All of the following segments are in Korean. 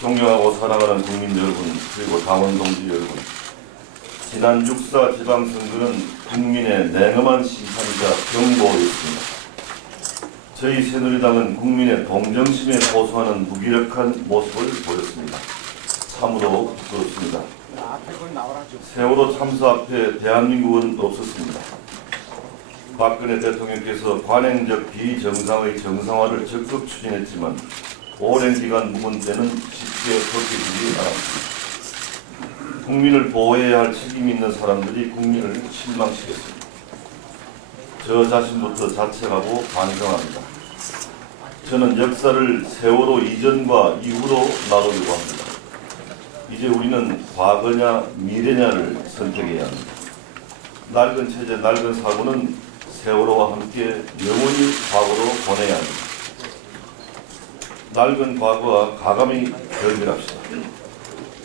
존경하고 사랑하는 국민 여러분, 그리고 당원 동지 여러분, 지난 6.4 지방선거는 국민의 냉엄한 심판이자 경고였습니다. 저희 새누리당은 국민의 동정심에 호소하는 무기력한 모습을 보였습니다. 참으로 부끄럽습니다. 세월호 참사 앞에 대한민국은 없었습니다. 박근혜 대통령께서 관행적 비정상의 정상화를 적극 추진했지만 오랜 기간 묵은 때는 쉽게 벗겨지지 않았습니다. 국민을 보호해야 할 책임이 있는 사람들이 국민을 실망시켰습니다. 저 자신부터 자책하고 반성합니다. 저는 역사를 세월호 이전과 이후로 나누려고 합니다. 이제 우리는 과거냐 미래냐를 선택해야 합니다. 낡은 체제, 낡은 사고는 세월호와 함께 영원히 과거로 보내야 합니다. 낡은 과거와 과감히 결별합시다.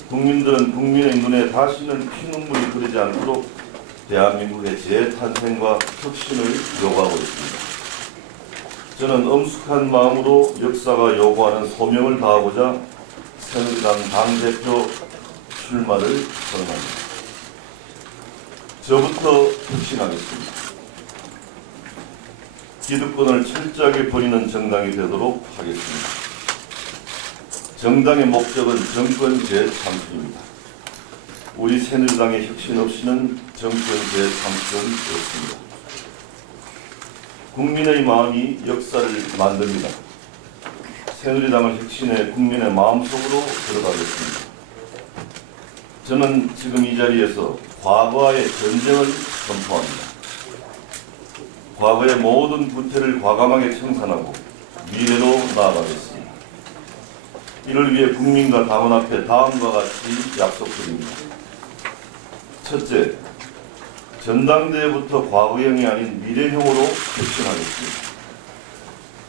국민들은 국민의 눈에 다시는 피눈물이 흐르지 않도록 대한민국의 재탄생과 혁신을 요구하고 있습니다. 저는 엄숙한 마음으로 역사가 요구하는 소명을 다하고자 새누리당 당대표 출마를 선언합니다. 저부터 혁신하겠습니다. 기득권을 철저하게 버리는 정당이 되도록 하겠습니다. 정당의 목적은 정권 재창출입니다. 우리 새누리당의 혁신 없이는 정권 재창출은 없습니다. 국민의 마음이 역사를 만듭니다. 새누리당을 혁신해 국민의 마음속으로 들어가겠습니다. 저는 지금 이 자리에서 과거와의 전쟁을 선포합니다. 과거의 모든 부패를 과감하게 청산하고 미래로 나아가겠습니다. 이를 위해 국민과 당원 앞에 다음과 같이 약속드립니다. 첫째, 전당대회부터 과거형이 아닌 미래형으로 혁신하겠습니다.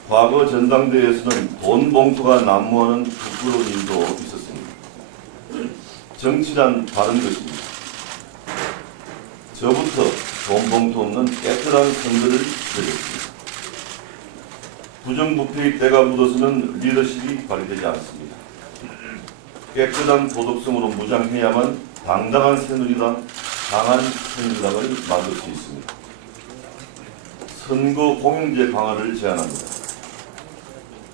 과거 전당대회에서는 돈 봉투가 난무하는 부끄러운 일도 있었습니다. 정치란 다른 것입니다. 저부터 돈 봉투 없는 깨끗한 선거를 치르겠습니다. 부정부패의 때가 묻어서는 리더십이 발휘되지 않습니다. 깨끗한 도덕성으로 무장해야만 당당한 새누리당, 강한 새누리당을 만들 수 있습니다. 선거 공영제 강화를 제안합니다.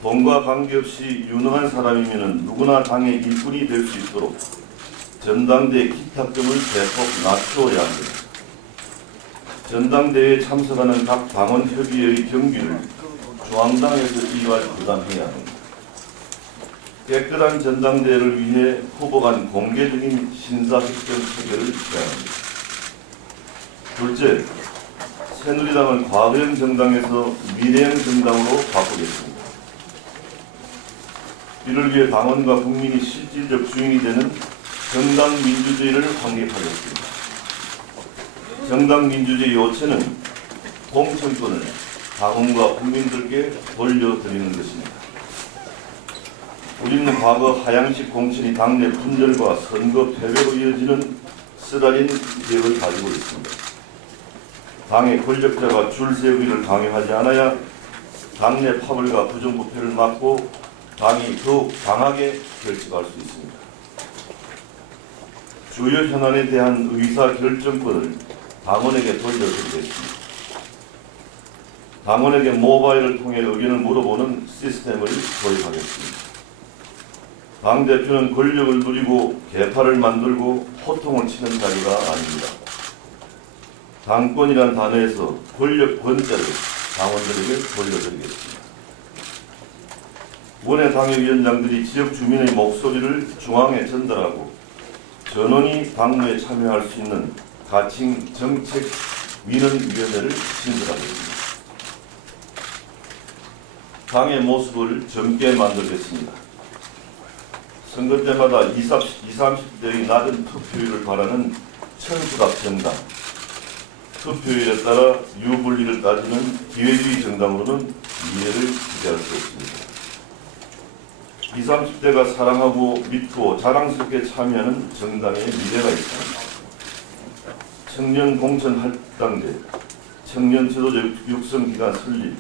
돈과 관계없이 유능한 사람이면 누구나 당의 일꾼이 될 수 있도록 전당대회 기탁금을 대폭 낮추어야 합니다. 전당대회에 참석하는 각 당원 협의회의 경비를 중앙당에서 일괄 부담해야 합니다. 깨끗한 전당대회를 위해 후보 간 공개적인 신사협정 체결을 제안합니다. 둘째, 새누리당을 과거형 정당에서 미래형 정당으로 바꾸겠습니다. 이를 위해 당원과 국민이 실질적 주인이 되는 정당 민주주의를 확립하겠습니다. 정당 민주주의 요체는 공천권을 당원과 국민들께 돌려드리는 것입니다. 우리는 과거 하향식 공천이 당내 분열과 선거 패배로 이어지는 쓰라린 기억을 가지고 있습니다. 당의 권력자가 줄 세우기를 강요하지 않아야 당내 파벌과 부정부패를 막고 당이 더욱 강하게 결집할 수 있습니다. 주요 현안에 대한 의사결정권을 당원에게 돌려드리겠습니다. 당원에게 모바일을 통해 의견을 물어보는 시스템을 도입하겠습니다. 당대표는 권력을 누리고 개파를 만들고 호통을 치는 자리가 아닙니다. 당권이란 단어에서 권력 권자를 당원들에게 돌려드리겠습니다. 원외 당협위원장들이 지역 주민의 목소리를 중앙에 전달하고 전원이 당무에 참여할 수 있는 가칭 정책위원회를 신설하겠습니다. 당의 모습을 젊게 만들겠습니다. 선거 때마다 20, 30대의 낮은 투표율을 바라는 천수답 정당, 투표율에 따라 유불리를 따지는 기회주의 정당으로는 미래를 기대할 수 없습니다. 20, 30대가 사랑하고 믿고 자랑스럽게 참여하는 정당의 미래가 있습니다. 청년 공천 할당제, 청년 지도자 육성기관 설립,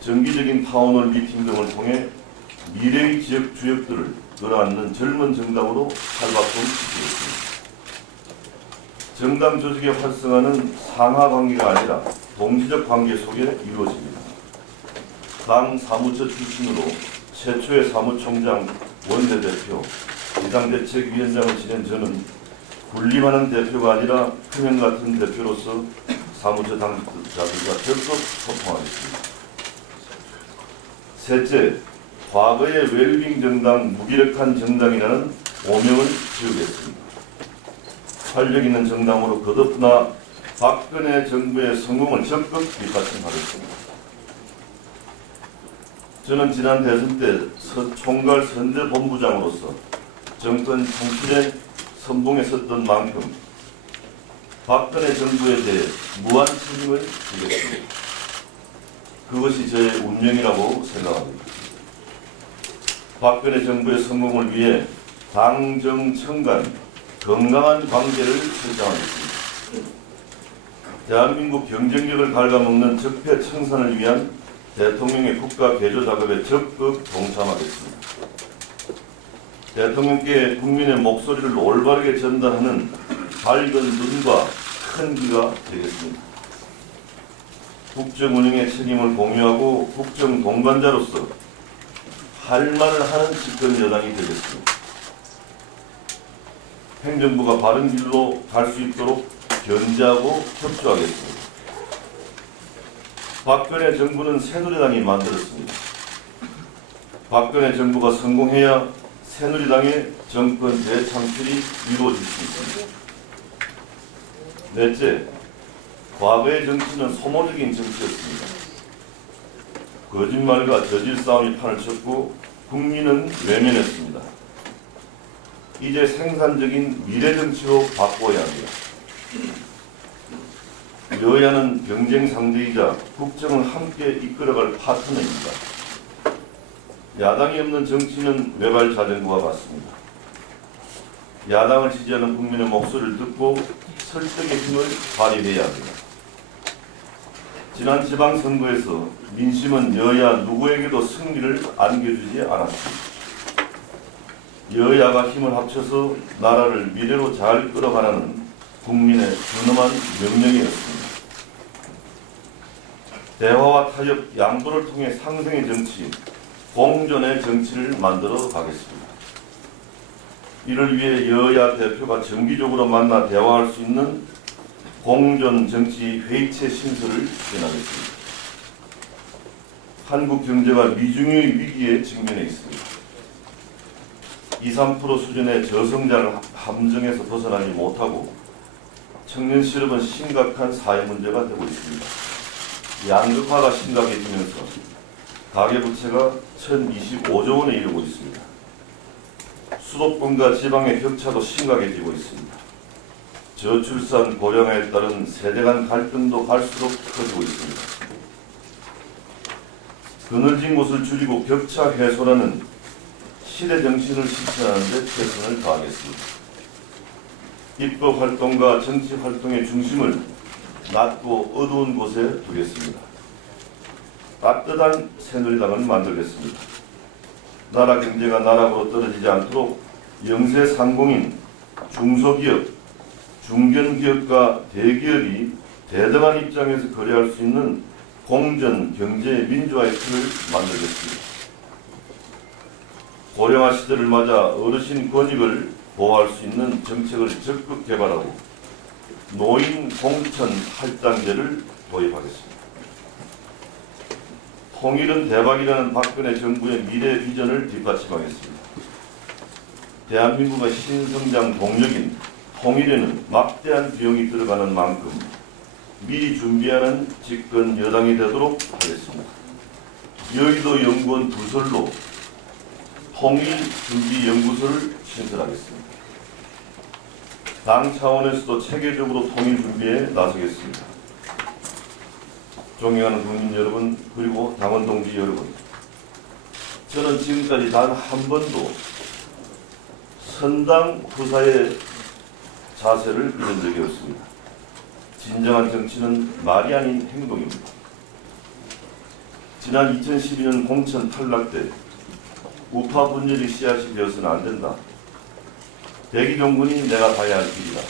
정기적인 타운홀 미팅 등을 통해 미래의 지역 주역들을 끌어안는 젊은 정당으로 탈바꿈시키겠습니다. 정당 조직의 활성화는 상하 관계가 아니라 동지적 관계 속에 이루어집니다. 당 사무처 출신으로 최초의 사무총장, 원내대표, 비상대책위원장을 지낸 저는 군림하는 대표가 아니라 큰형 같은 대표로서 사무처 당직자들과 적극 소통하겠습니다. 셋째, 과거의 웰빙 정당, 무기력한 정당이라는 오명을 지우겠습니다. 활력 있는 정당으로 거듭나 박근혜 정부의 성공을 적극 뒷받침하겠습니다. 저는 지난 대선 때 총괄 선대본부장으로서 정권 창출에 선봉에 섰던 만큼 박근혜 정부에 대해 무한 책임을 지겠습니다. 그것이 저의 운명이라고 생각합니다. 박근혜 정부의 성공을 위해 당정청 간 건강한 관계를 설정하겠습니다. 대한민국 경쟁력을 갉아먹는 적폐 청산을 위한 대통령의 국가 개조 작업에 적극 동참하겠습니다. 대통령께 국민의 목소리를 올바르게 전달하는 밝은 눈과 큰 귀가 되겠습니다. 국정 운영의 책임을 공유하고 국정 동반자로서 할 말을 하는 집권 여당이 되겠습니다. 행정부가 바른 길로 갈 수 있도록 견제하고 협조하겠습니다. 박근혜 정부는 새누리당이 만들었습니다. 박근혜 정부가 성공해야 새누리당의 정권 재창출이 이루어질 수 있습니다. 넷째, 과거의 정치는 소모적인 정치였습니다. 거짓말과 저질 싸움이 판을 쳤고 국민은 외면했습니다. 이제 생산적인 미래 정치로 바꿔야 합니다. 여야는 경쟁 상대이자 국정을 함께 이끌어갈 파트너입니다. 야당이 없는 정치는 외발 자전거와 같습니다. 야당을 지지하는 국민의 목소리를 듣고 설득의 힘을 발휘해야 합니다. 지난 지방선거에서 민심은 여야 누구에게도 승리를 안겨주지 않았습니다. 여야가 힘을 합쳐서 나라를 미래로 잘 끌어가라는 국민의 준엄한 명령이었습니다. 대화와 타협, 양보를 통해 상생의 정치, 공존의 정치를 만들어 가겠습니다. 이를 위해 여야 대표가 정기적으로 만나 대화할 수 있는 공존 정치 회의체 신설을 진행하겠습니다. 한국 경제가 미중의 위기에 직면해 있습니다. 2~3% 수준의 저성장 함정에서 벗어나지 못하고 청년 실업은 심각한 사회 문제가 되고 있습니다. 양극화가 심각해지면서 가계부채가 1,025조 원에 이르고 있습니다. 수도권과 지방의 격차도 심각해지고 있습니다. 저출산 고령화에 따른 세대 간 갈등도 갈수록 커지고 있습니다. 그늘진 곳을 줄이고 격차 해소라는 시대 정신을 실천하는 데 최선을 다하겠습니다. 입법 활동과 정치 활동의 중심을 낮고 어두운 곳에 두겠습니다. 따뜻한 새누리당을 만들겠습니다. 나라 경제가 나락으로 떨어지지 않도록 영세 상공인 중소기업, 중견기업과 대기업이 대등한 입장에서 거래할 수 있는 공전 경제 민주화의 틀을 만들겠습니다. 고령화 시대를 맞아 어르신 권익을 보호할 수 있는 정책을 적극 개발하고 노인 공천 할당제를 도입하겠습니다. 통일은 대박이라는 박근혜 정부의 미래 비전을 뒷받침하겠습니다. 대한민국의 신성장 동력인 통일에는 막대한 비용이 들어가는 만큼 미리 준비하는 집권 여당이 되도록 하겠습니다. 여의도 연구원 부설로 통일준비연구소를 신설하겠습니다. 당 차원에서도 체계적으로 통일 준비에 나서겠습니다. 존경하는 국민 여러분, 그리고 당원 동지 여러분, 저는 지금까지 단 한 번도 선당 후사의 자세를 이룬 적이 없습니다. 진정한 정치는 말이 아닌 행동입니다. 지난 2012년 공천 탈락 때 우파 분열이 씨앗이 되어서는 안 된다. 대기종군이 내가 가야 할 길이다.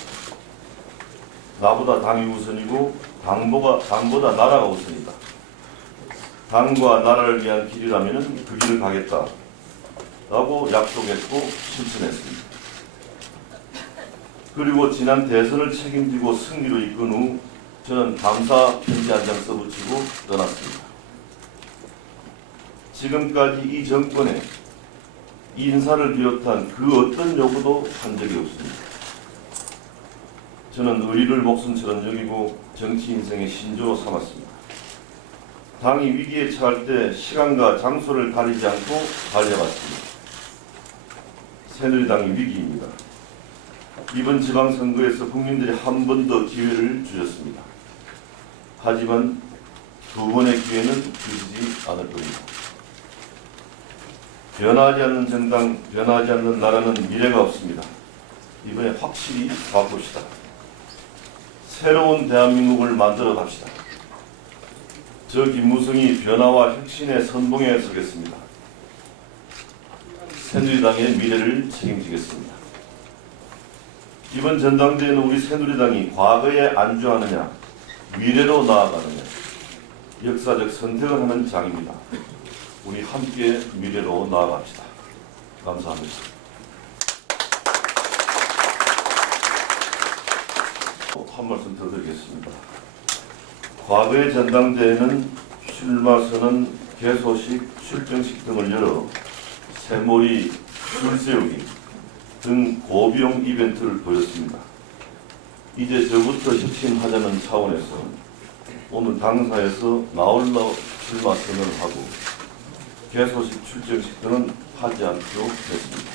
나보다 당이 우선이고 당보다 나라가 우선이다. 당과 나라를 위한 길이라면 그 길을 가겠다. 라고 약속했고 실천했습니다. 그리고 지난 대선을 책임지고 승리로 이끈 후 저는 감사 편지 한 장 써붙이고 떠났습니다. 지금까지 이 정권에 인사를 비롯한 그 어떤 요구도 한 적이 없습니다. 저는 의리를 목숨처럼 여기고 정치 인생의 신조로 삼았습니다. 당이 위기에 처할 때 시간과 장소를 가리지 않고 달려갔습니다. 새누리당이 위기입니다. 이번 지방선거에서 국민들이 한 번 더 기회를 주셨습니다. 하지만 두 번의 기회는 주시지 않을 겁니다. 변하지 않는 정당, 변하지 않는 나라는 미래가 없습니다. 이번에 확실히 바꿉시다. 새로운 대한민국을 만들어 갑시다. 저 김무성이 변화와 혁신의 선봉에 서겠습니다. 새누리당의 미래를 책임지겠습니다. 이번 전당대회는 우리 새누리당이 과거에 안주하느냐, 미래로 나아가느냐, 역사적 선택을 하는 장입니다. 우리 함께 미래로 나아갑시다. 감사합니다. 한 말씀 더 드리겠습니다. 과거의 전당대회는 출마선언, 개소식, 출정식 등을 열어 새몰이, 줄세우기 등 고비용 이벤트를 벌였습니다. 이제 저부터 혁신하자는 차원에서 오늘 당사에서 나홀로 출마 선언을 하고 개소식, 출정식 등은 하지 않기로 했습니다.